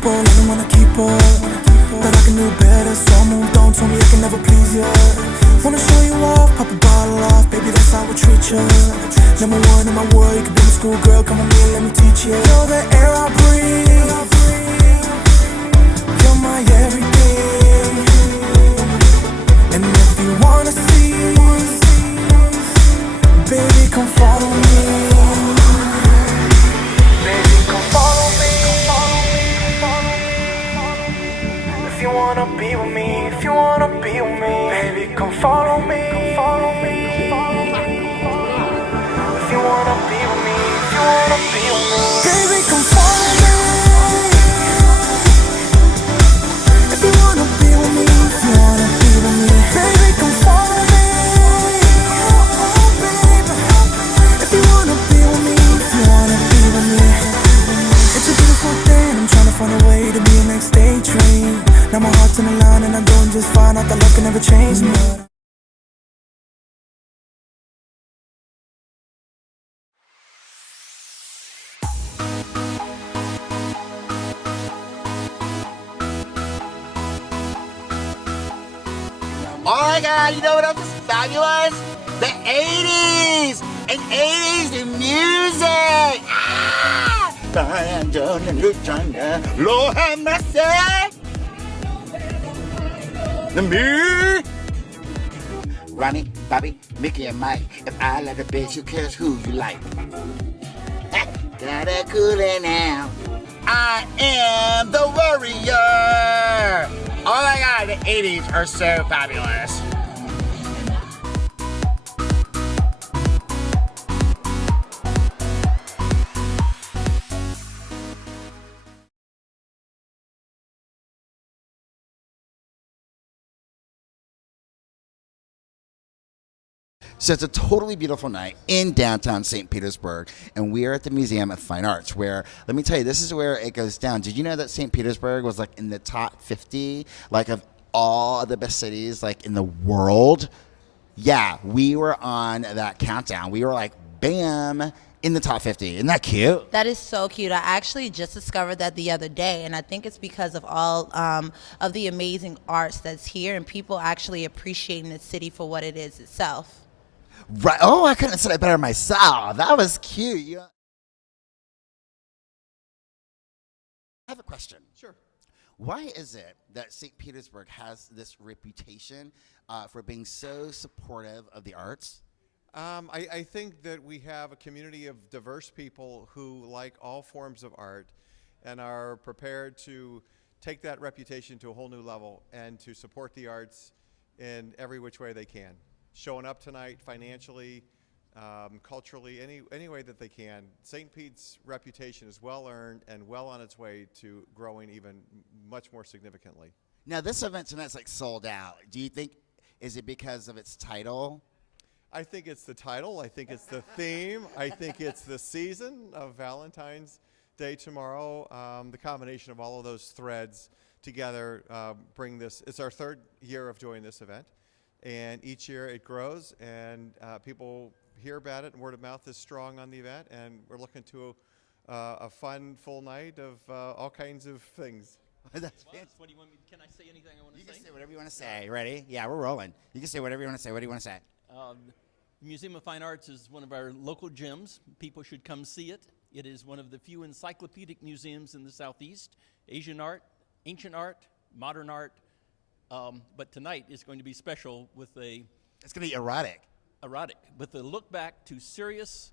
people, I don't wanna keep up, but I can do better, so I moved on. Told me I can never please ya. Wanna show you off, pop a bottle off, baby, that's how I treat ya. Number one in my world, you could be my schoolgirl, come on me and let me teach ya. You're the air I breathe, you're my everything. And if you wanna see, baby, come follow me. Baby, come follow me. If you wanna be with me, if you wanna be with me, baby, come follow me. If you wanna be with me, if you wanna be with me, baby, come follow me. If you wanna be with me, if you wanna be with me, baby, come follow me. Oh, baby. If you wanna be with me, if you wanna be with me, it's a beautiful day and I'm trying to find a way to be a next day train. Now my heart's in the line and I'm doing just fine. I thought love could never change me. Oh my God, you know what else is fabulous? The 80s! And 80s in music! Ah! Lord have mercy! The me! Ronnie, Bobby, Mickey, and Mike. If I like a bitch, who cares who you like? Gotta cool it now. I am the warrior! Oh my God, the 80s are so fabulous. So it's a totally beautiful night in downtown St. Petersburg, and we are at the Museum of Fine Arts, where, let me tell you, this is where it goes down. Did you know that St. Petersburg was like in the top 50, like of all the best cities like in the world? Yeah, we were on that countdown. We were like, bam, in the top 50. Isn't that cute? That is so cute. I actually just discovered that the other day, and I think it's because of all of the amazing arts that's here and people actually appreciating the city for what it is itself. Right. Oh, I couldn't have said it better myself. That was cute. I have a question. Sure. Why is it that St. Petersburg has this reputation for being so supportive of the arts? I think that we have a community of diverse people who like all forms of art and are prepared to take that reputation to a whole new level and to support the arts in every which way they can. Showing up tonight financially, culturally, any way that they can. St. Pete's reputation is well earned and well on its way to growing even much more significantly. Now, this event tonight's like sold out. Do you think, is it because of its title? I think it's the title. I think it's the theme. I think it's the season of Valentine's Day tomorrow. The combination of all of those threads together bring this. It's our third year of doing this event. And each year it grows, and people hear about it, and word of mouth is strong on the event, and we're looking to a fun, full night of all kinds of things. That's What do you want me? Can I say anything I want to say? You can say whatever you want to say. Ready? Yeah, we're rolling. You can say whatever you want to say. What do you want to say? The Museum of Fine Arts is one of our local gems. People should come see it. It is one of the few encyclopedic museums in the Southeast. Asian art, ancient art, modern art. But tonight is going to be special with It's going to be erotic. With a look back to serious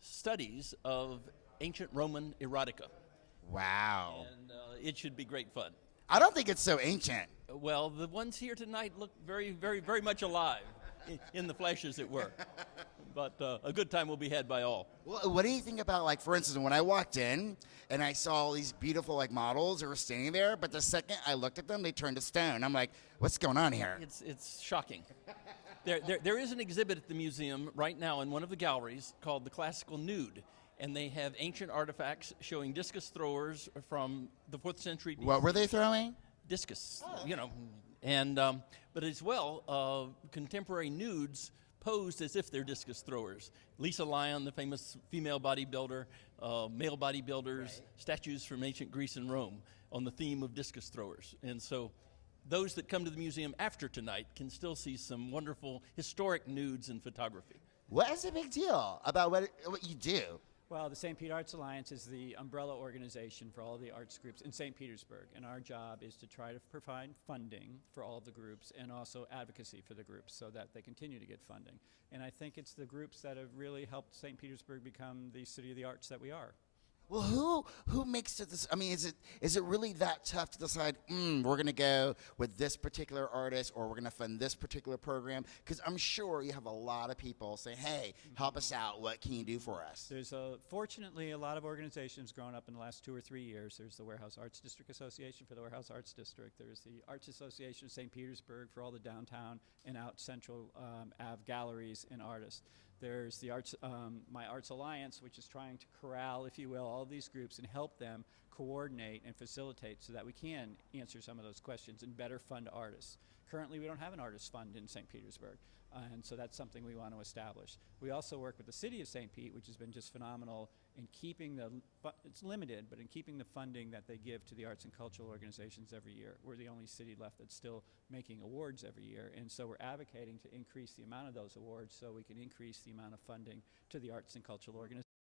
studies of ancient Roman erotica. Wow. And it should be great fun. I don't think it's so ancient. Well, the ones here tonight look very, very, very much alive, in the flesh, as it were. But a good time will be had by all. Well, what do you think about, like, for instance, when I walked in and I saw all these beautiful, like, models that were standing there, but the second I looked at them, they turned to stone. I'm like, what's going on here? It's shocking. There is an exhibit at the museum right now in one of the galleries called the Classical Nude, and they have ancient artifacts showing discus throwers from the 4th century. What were they throwing? Discus, and but as well, contemporary nudes posed as if they're discus throwers. Lisa Lyon, the famous female bodybuilder, male bodybuilders, statues from ancient Greece and Rome on the theme of discus throwers. And so those that come to the museum after tonight can still see some wonderful historic nudes and photography. What is the big deal about what you do? Well, the St. Pete Arts Alliance is the umbrella organization for all of the arts groups in St. Petersburg, and our job is to try to provide funding for all of the groups and also advocacy for the groups so that they continue to get funding. And I think it's the groups that have really helped St. Petersburg become the city of the arts that we are. Well, who makes it this? I mean, is it really that tough to decide? We're gonna go with this particular artist, or we're gonna fund this particular program? Because I'm sure you have a lot of people say, "Hey, help us out. What can you do for us?" There's fortunately a lot of organizations grown up in the last 2 or 3 years. There's the Warehouse Arts District Association for the Warehouse Arts District. There's the Arts Association of St. Petersburg for all the downtown and out central Ave galleries and artists. There's the My Arts Alliance, which is trying to corral, if you will, all these groups and help them coordinate and facilitate so that we can answer some of those questions and better fund artists. Currently, we don't have an artist fund in St. Petersburg, and so that's something we want to establish. We also work with the city of St. Pete, which has been just phenomenal in keeping it's limited, but in keeping the funding that they give to the arts and cultural organizations every year. We're the only city left that's still making awards every year, and so we're advocating to increase the amount of those awards so we can increase the amount of funding to the arts and cultural organizations.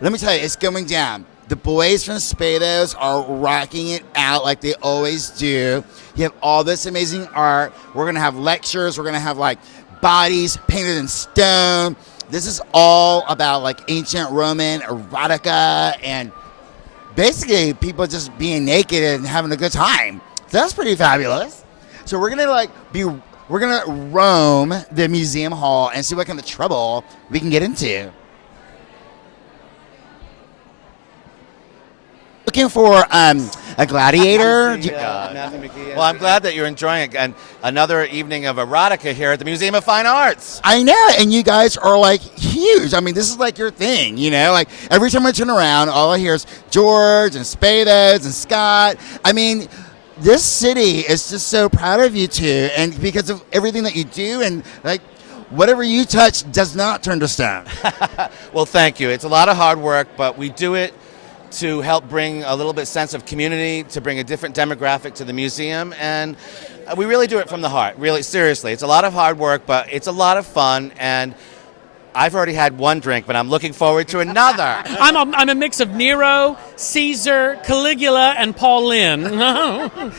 Let me tell you, it's going down. The boys from Spados are rocking it out like they always do. You have all this amazing art. We're going to have lectures. We're going to have, like, bodies painted in stone. This is all about, like, ancient Roman erotica and basically people just being naked and having a good time. So that's pretty fabulous. So we're going to, we're going to roam the museum hall and see what kind of trouble we can get into. Looking for a gladiator? Matthew McGee. Well, I'm glad that you're enjoying it. And another evening of erotica here at the Museum of Fine Arts. I know, and you guys are like huge. I mean, this is like your thing, you know? Like every time I turn around, all I hear is George and Spados and Scott. I mean, this city is just so proud of you two, and because of everything that you do, and like whatever you touch does not turn to stone. Well, thank you. It's a lot of hard work, but we do it to help bring a little bit sense of community, to bring a different demographic to the museum, and we really do it from the heart, really, seriously. It's a lot of hard work, but it's a lot of fun, and I've already had one drink, but I'm looking forward to another. I'm a mix of Nero, Caesar, Caligula, and Pauline.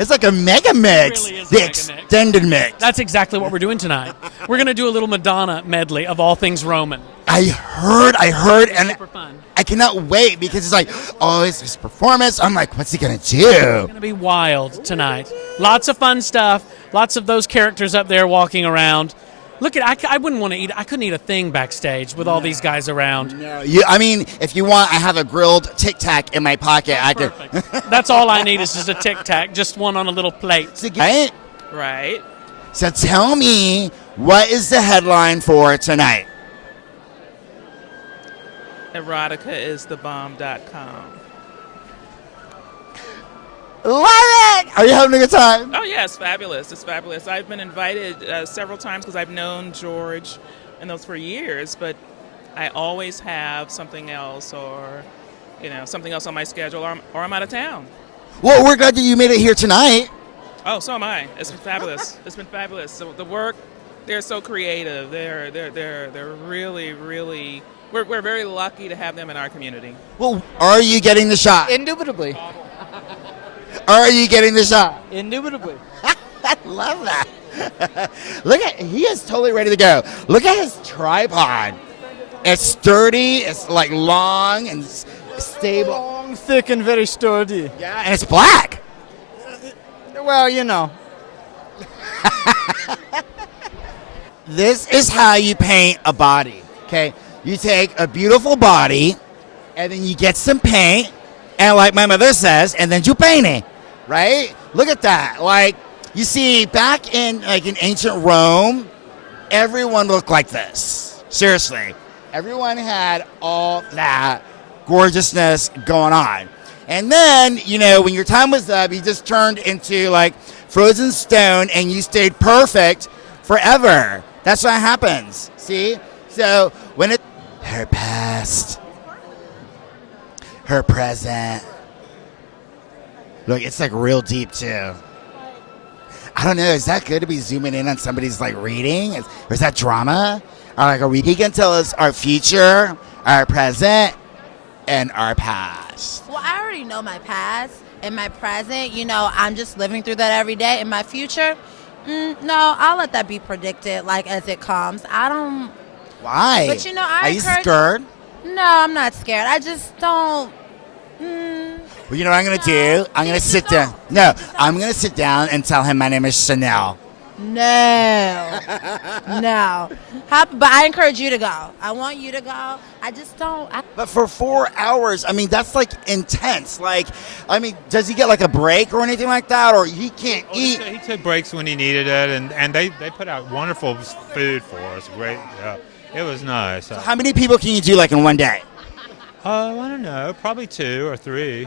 It's like a mega mix, It really is the a mega extended mix. That's exactly what we're doing tonight. We're going to do a little Madonna medley of all things Roman. I heard, and Super fun. I cannot wait because it's like, oh, it's his performance. I'm like, what's he gonna do? It's going to be wild tonight. Lots of fun stuff. Lots of those characters up there walking around. Look at I wouldn't want to eat. I couldn't eat a thing backstage with all these guys around. No, I mean, if you want, I have a grilled Tic Tac in my pocket. I could. Perfect. That's all I need is just a Tic Tac, just one on a little plate. Right? Right. So tell me, what is the headline for tonight? Eroticaisthebomb.com. Love it! Are you having a good time? Oh, yeah, it's fabulous. It's fabulous. I've been invited several times because I've known George and those for years, but I always have something else or, something else on my schedule or I'm out of town. Well, we're glad that you made it here tonight. Oh, so am I. It's been fabulous. It's been fabulous. So the work, they're so creative. They're really, really, we're very lucky to have them in our community. Well, are you getting the shot? Indubitably. Are you getting the shot? Indubitably. I love that. Look at, he is totally ready to go. Look at his tripod. It's sturdy, it's like long and stable. Long, thick, and very sturdy. Yeah, and it's black. Well, you know. This is how you paint a body, okay? You take a beautiful body, and then you get some paint, and like my mother says, and then you paint it, right? Look at that. Like, you see, back in ancient Rome, everyone looked like this. Seriously. Everyone had all that gorgeousness going on. And then, when your time was up, you just turned into like frozen stone and you stayed perfect forever. That's what happens. See? So when her past, her present. Look, it's like real deep too. I don't know. Is that good to be zooming in on somebody's like reading? Or is that drama? Or like, he can tell us our future, our present, and our past. Well, I already know my past and my present. I'm just living through that every day. And my future, no, I'll let that be predicted, like, as it comes. I don't. Why? But, Are you scared? No, I'm not scared. I just don't. Well, you know what I'm going to do? I'm going to sit down. No, I'm going to sit down and tell him my name is Chanel. No. No. But I encourage you to go. I want you to go. I just don't. But for 4 hours, I mean, that's like intense. Like, I mean, does he get like a break or anything like that? Or he can't eat? He took breaks when he needed it, and they put out wonderful food for us. Great. Yeah. It was nice. So how many people can you do like in one day? I don't know. Probably 2 or 3.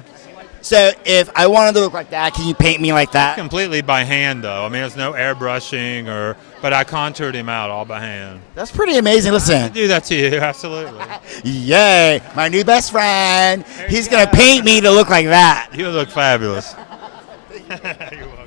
So if I wanted to look like that, can you paint me like that? Completely by hand, though. I mean, there's no airbrushing, but I contoured him out all by hand. That's pretty amazing. Listen. I do that to you, absolutely. Yay. My new best friend. He's going to paint me to look like that. You look fabulous. You're welcome.